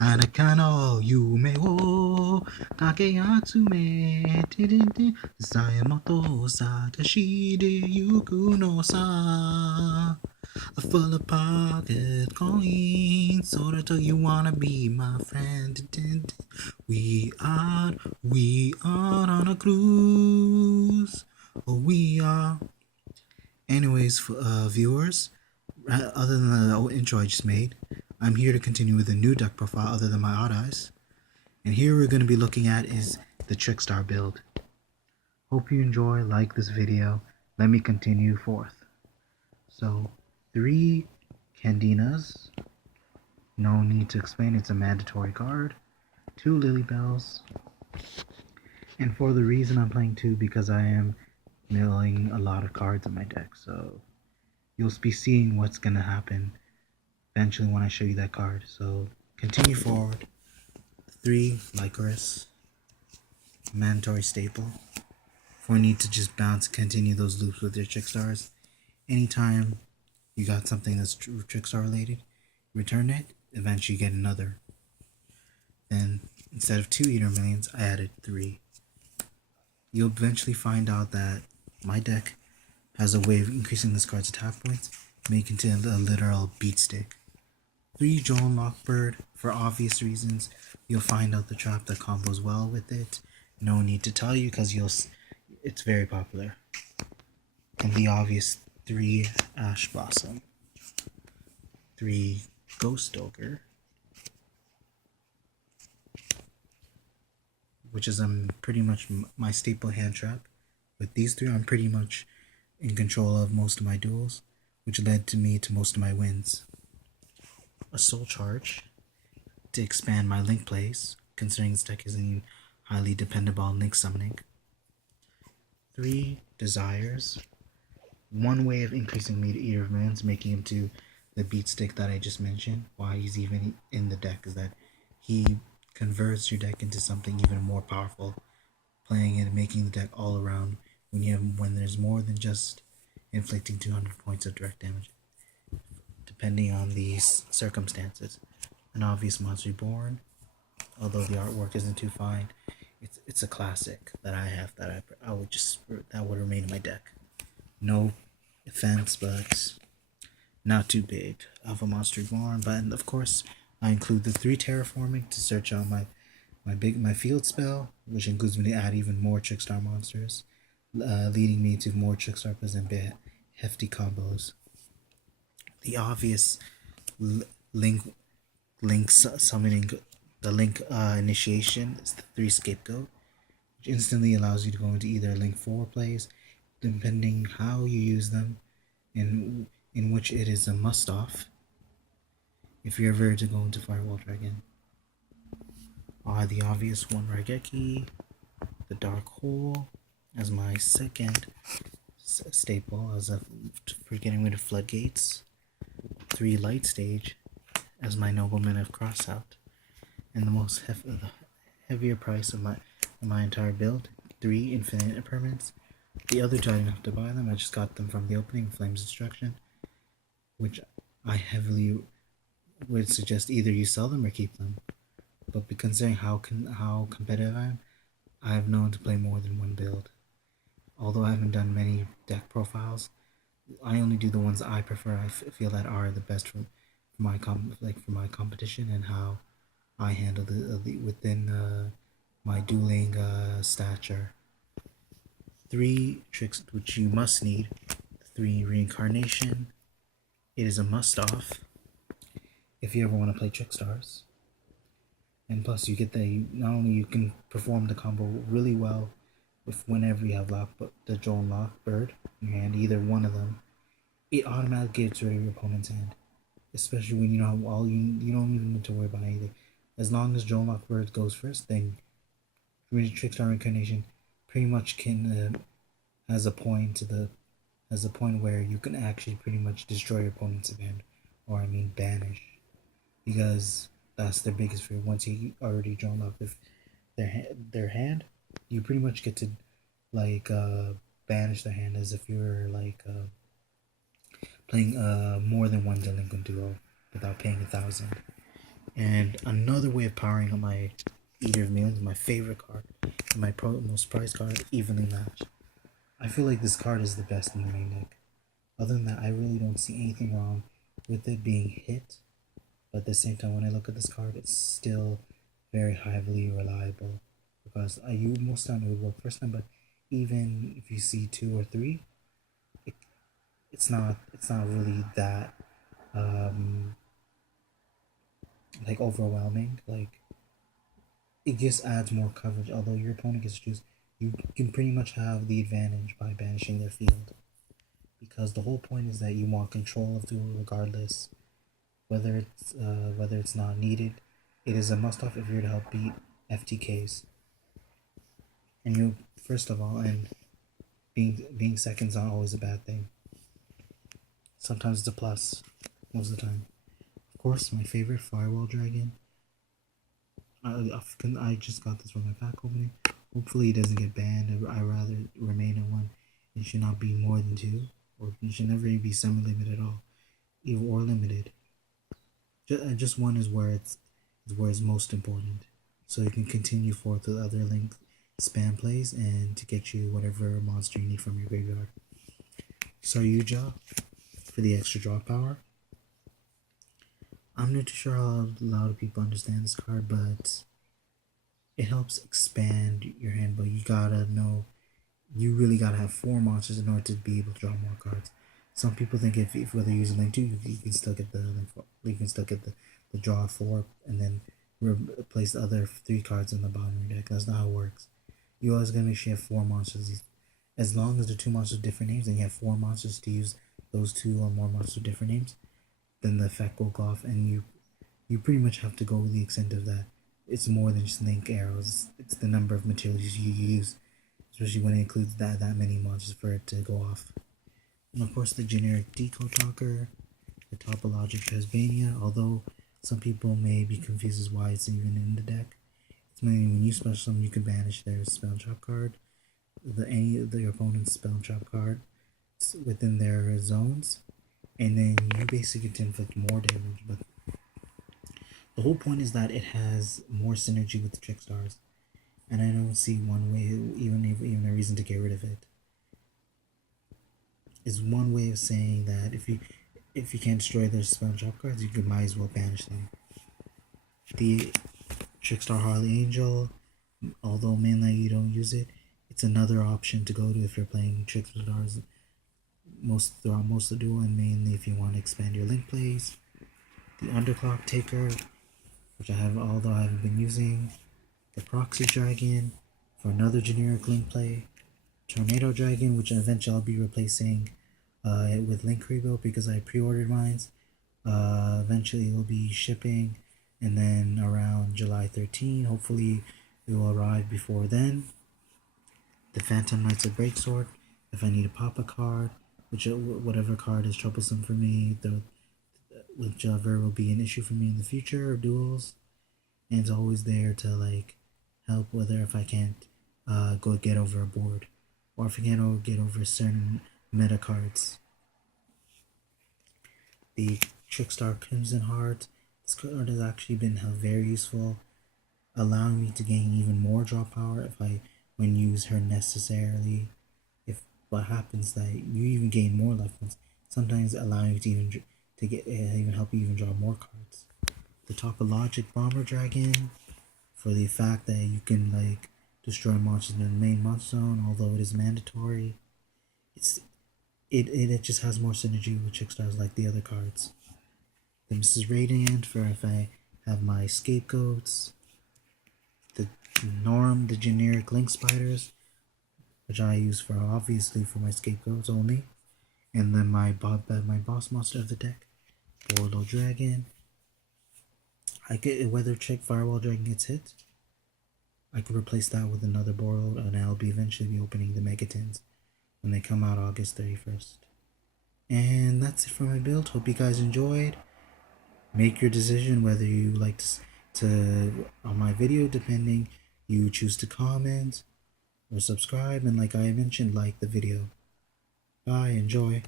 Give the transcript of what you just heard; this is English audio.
Anakano yume wo kakeatsume Sayamoto satashi de yuku no sa full of pocket coins so that you wanna be my friend. We are on a cruise. Oh, we are. Anyways, viewers, other than the intro I just made, I'm here to continue with a new deck profile other than my odd eyes. And here we're going to be looking at is the Trickstar build. Hope you enjoy, like this video. Let me continue forth. So, 3 Candinas. No need to explain, it's a mandatory card. 2 Lily Bells. And for the reason I'm playing 2, because I am milling a lot of cards in my deck. So, you'll be seeing what's going to happen eventually when I show you that card. So, continue forward. 3 Lycoris. Mandatory staple. For need to just bounce, continue those loops with your Trickstars. Anytime you got something that's Trickstar related, return it, eventually you get another. Then instead of 2 Eater Millions, I added 3. You'll eventually find out that my deck has a way of increasing this card's attack points, making it a literal beat stick. 3 Joan Lockbird, for obvious reasons. You'll find out the trap that combos well with it. No need to tell you because it's very popular. And the obvious 3 Ash Blossom, 3 Ghost Ogre, which is pretty much my staple hand trap. With these 3, I'm pretty much in control of most of my duels, which led to me to most of my wins. A Soul Charge to expand my link plays, considering this deck isn't highly dependable on link summoning. 3 Desires. One way of increasing me to Eater of Millions, making him to the beat stick that I just mentioned, why he's even in the deck, is that he converts your deck into something even more powerful, playing it and making the deck all around when there's more than just inflicting 200 points of direct damage, depending on the circumstances. An obvious Monster Reborn, although the artwork isn't too fine, it's a classic that I have that that would remain in my deck. No offense, but not too big of a Monster Reborn. But of course, I include the 3 Terraforming to search out my field spell, which includes me to add even more Trickstar monsters, leading me to more Trickstar plays and hefty combos. The obvious link summoning, the link initiation is the 3 Scapegoat, which instantly allows you to go into either link 4 plays, depending how you use them, in which it is a must-off if you're ever to go into Firewall Dragon. The obvious 1 Raigeki, the Dark Hole as my second staple, for getting rid of Floodgates, 3 Light Stage as my Nobleman of Crossout, and the most heavier price of my entire build, 3 Infinite Impermanents. The other 2 I didn't have to buy them, I just got them from the opening, Flames Destruction, which I heavily would suggest either you sell them or keep them. But considering how competitive I am, I have known to play more than 1 build. Although I haven't done many deck profiles, I only do the ones that I prefer. I feel that are the best for my competition and how I handle within my dueling stature. 3 tricks which you must need. 3 Reincarnation. It is a must-off if you ever want to play Trickstars. And plus, you get not only you can perform the combo really well whenever you have the Joan Lockbird in your hand, either one of them, it automatically gets rid of your opponent's hand. Especially when you know how you don't even need to worry about anything. As long as Joan Lockbird goes first, then Trickstar Reincarnation pretty much has a point where you can actually pretty much destroy your opponent's hand, or banish, because that's their biggest fear. Once you already drawn up with their hand, you pretty much get to banish their hand as if you were playing more than 1 delinquent duo. without paying 1,000. And another way of powering up my Eater of Millions, my favorite card, and my most prized card, Evenly Matched. I feel like this card is the best in the main deck. Other than that, I really don't see anything wrong with it being hit. But at the same time, when I look at this card, it's still very highly reliable. Because you most time it would work first time, but even if you see 2 or 3, it's not really that like overwhelming. Like it just adds more coverage. Although your opponent gets to choose, you can pretty much have the advantage by banishing their field. Because the whole point is that you want control of duel regardless, whether it's not needed. It is a must-off if you're to help beat FTKs. And you first of all, and being second's not always a bad thing. Sometimes it's a plus, most of the time. Of course, my favorite Firewall Dragon. I just got this from my pack opening. Hopefully, it doesn't get banned. I rather remain in one. It should not be more than 2, or it should never be semi-limited at all, even or limited. Just one is where it's most important, so you can continue forth with other link spam plays and to get you whatever monster you need from your graveyard. Saryuja for the extra draw power. I'm not too sure how a lot of people understand this card, but it helps expand your hand. But you gotta know, you really gotta have 4 monsters in order to be able to draw more cards. Some people think if whether you use a link 2, you can still get the link 4, you can still get the draw 4 and then replace the other 3 cards in the bottom of your deck. That's not how it works. You always gotta make sure you have 4 monsters. As long as the 2 monsters with different names and you have 4 monsters to use those 2 or more monsters with different names, then the effect will go off, and you pretty much have to go the extent of that. It's more than just link arrows. It's the number of materials you use, especially when it includes that many monsters for it to go off. And of course, the generic Decode Talker, the Topologic Transbania. Although some people may be confused as why it's even in the deck. It's mainly when you special summon, you can banish their spell trap card, any of your opponent's spell trap card within their zones, and then you basically can inflict more damage. But the whole point is that it has more synergy with the Trickstars, and I don't see one way, even a reason to get rid of it. Is one way of saying that if you can't destroy their spell trap cards, you might as well banish them. The Trickstar Harley Angel, although mainly you don't use it, it's another option to go to if you're playing Trickstars throughout most of the duel, and mainly if you want to expand your link plays. The Underclock Taker, which although I haven't been using. The Proxy Dragon for another generic link play. Tornado Dragon, which eventually I'll be replacing with Link Rebuild because I pre-ordered mine. Eventually it will be shipping, and then around July 13, hopefully it will arrive before then. The Phantom Knights of Breaksword, if I need to pop a card, whatever card is troublesome for me, whichever will be an issue for me in the future of duels, and it's always there to help, whether if I can't go get over a board, or if I can't get over certain meta cards. The Trickstar Crimson Heart, this card has actually been very useful, allowing me to gain even more draw power when use her necessarily. If what happens that you even gain more life points, sometimes allowing you to even help you even draw more cards. The Topologic Bomber Dragon, for the fact that you can destroy monsters in the main monster zone, although it is mandatory. It just has more synergy with Trickstars like the other cards. The Mrs. Radiant, for if I have my scapegoats. The the generic Link Spiders, which I use obviously for my scapegoats only. And then my boss monster of the deck, Borlo Dragon. Whether Firewall Dragon gets hit, I could replace that with another Borlo, and I'll eventually be opening the Megatins when they come out August 31st. And that's it for my build. Hope you guys enjoyed. Make your decision whether you like to on my video, depending. You choose to comment or subscribe, and like I mentioned, like the video. Bye, enjoy.